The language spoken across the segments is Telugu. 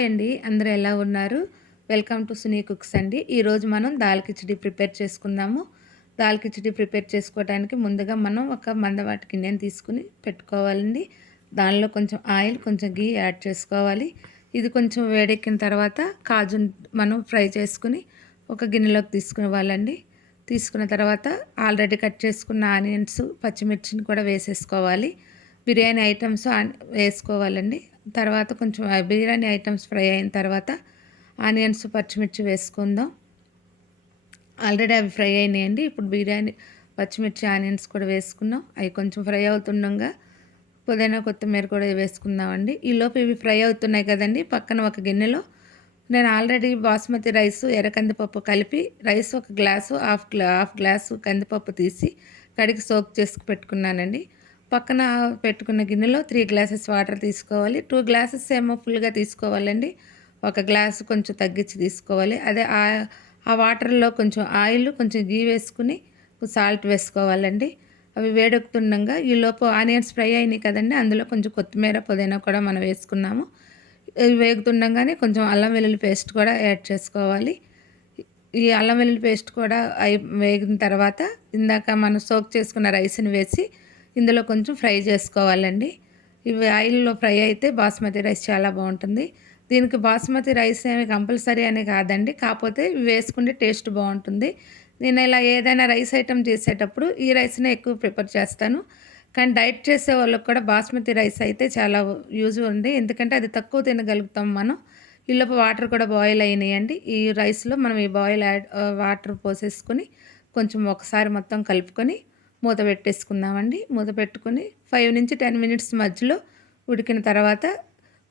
హాయ్ అండి. అందరూ ఎలా ఉన్నారు? వెల్కమ్ టు సునీ కుక్స్ అండి. ఈరోజు మనం దాల్ కిచిడి ప్రిపేర్ చేసుకుందాము. దాల్ కిచిడి ప్రిపేర్ చేసుకోవడానికి ముందుగా మనం ఒక మందపాటి గిన్నెని తీసుకుని పెట్టుకోవాలండి. దానిలో కొంచెం ఆయిల్, కొంచెం ఘీ యాడ్ చేసుకోవాలి. ఇది కొంచెం వేడెక్కిన తర్వాత కాజుని మనం ఫ్రై చేసుకుని ఒక గిన్నెలోకి తీసుకోవాలండి. తీసుకున్న తర్వాత ఆల్రెడీ కట్ చేసుకున్న ఆనియన్స్, పచ్చిమిర్చిని కూడా వేసేసుకోవాలి. బిర్యానీ ఐటమ్స్ వేసుకోవాలండి. తర్వాత కొంచెం బిర్యానీ ఐటమ్స్ ఫ్రై అయిన తర్వాత ఆనియన్స్, పచ్చిమిర్చి వేసుకుందాం. ఆల్రెడీ అవి ఫ్రై అయినాయండి. ఇప్పుడు బిర్యానీ పచ్చిమిర్చి, ఆనియన్స్ కూడా వేసుకున్నాం. అవి కొంచెం ఫ్రై అవుతుండగా పుదీనా, కొత్తిమీర కూడా వేసుకుందామండి. ఈలోపు ఇవి ఫ్రై అవుతున్నాయి కదండి. పక్కన ఒక గిన్నెలో నేను ఆల్రెడీ బాస్మతి రైస్, ఎర్ర కందిపప్పు కలిపి రైస్ ఒక గ్లాసు, హాఫ్ గ్లాసు కందిపప్పు తీసి కడిగి సోక్ చేసి పెట్టుకున్నానండి. పక్కన పెట్టుకున్న గిన్నెలో 3 గ్లాసెస్ వాటర్ తీసుకోవాలి. 2 గ్లాసెస్ ఏమో ఫుల్గా తీసుకోవాలండి. ఒక గ్లాసు కొంచెం తగ్గించి తీసుకోవాలి. అదే ఆ వాటర్లో కొంచెం ఆయిల్, కొంచెం ఘీ వేసుకుని సాల్ట్ వేసుకోవాలండి. అవి వేడెక్కుతుండగా ఈలోపు ఆనియన్స్ ఫ్రై అయినాయి కదండి. అందులో కొంచెం కొత్తిమీర, పుదీనా కూడా మనం వేసుకున్నాము. ఇవి వేగుతుండగానే కొంచెం అల్లం వెల్లుల్లి పేస్ట్ కూడా యాడ్ చేసుకోవాలి. ఈ అల్లం వెల్లుల్లి పేస్ట్ కూడా వేగిన తర్వాత ఇందాక మనం సోక్ చేసుకున్న రైస్ని వేసి ఇందులో కొంచెం ఫ్రై చేసుకోవాలండి. ఇవి ఆయిల్లో ఫ్రై అయితే బాస్మతి రైస్ చాలా బాగుంటుంది. దీనికి బాస్మతి రైస్ ఏమి కంపల్సరీ అని కాదండి, కాకపోతే ఇవి వేసుకుంటే టేస్ట్ బాగుంటుంది. నేను ఇలా ఏదైనా రైస్ ఐటెం చేసేటప్పుడు ఈ రైస్నే ఎక్కువ ప్రిఫర్ చేస్తాను. కానీ డైట్ చేసే వాళ్ళకి కూడా బాస్మతి రైస్ అయితే చాలా యూజ్ ఉంది. ఎందుకంటే అది తక్కువ తినగలుగుతాం మనం. ఈలోపు వాటర్ కూడా బాయిల్ అయినాయండి. ఈ రైస్లో మనం ఈ వాటర్ పోసేసుకొని కొంచెం ఒకసారి మొత్తం కలుపుకొని మూత పెట్టేసుకుందామండి. మూత పెట్టుకొని 5 నుంచి 10 మినిట్స్ మధ్యలో ఉడికిన తర్వాత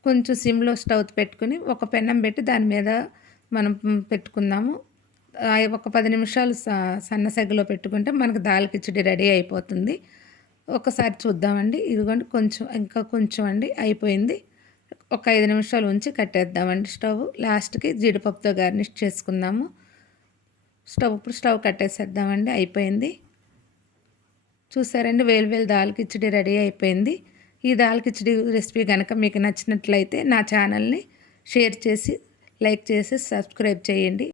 కొంచెం సిమ్లో స్టవ్ పెట్టుకుని ఒక పెన్నం పెట్టి దాని మీద మనం పెట్టుకుందాము. ఒక 10 నిమిషాలు సన్న సెగలో పెట్టుకుంటే మనకు దాల్ కిచిడి రెడీ అయిపోతుంది. ఒకసారి చూద్దామండి. ఇదిగోండి కొంచెం ఇంకా కొంచెం అండి అయిపోయింది. ఒక 5 నిమిషాలు ఉంచి కట్టేద్దామండి స్టవ్. లాస్ట్కి జీడిపప్పుతో గార్నిష్ చేసుకుందాము. ఇప్పుడు స్టవ్ కట్టేసేద్దామండి. అయిపోయింది. చూసారండి, వేలు దాల్ కిచిడి రెడీ అయిపోయింది. ఈ దాల్ కిచిడి రెసిపీ కనుక మీకు నచ్చినట్లయితే నా ఛానల్ని షేర్ చేసి, లైక్ చేసి, సబ్స్క్రైబ్ చేయండి.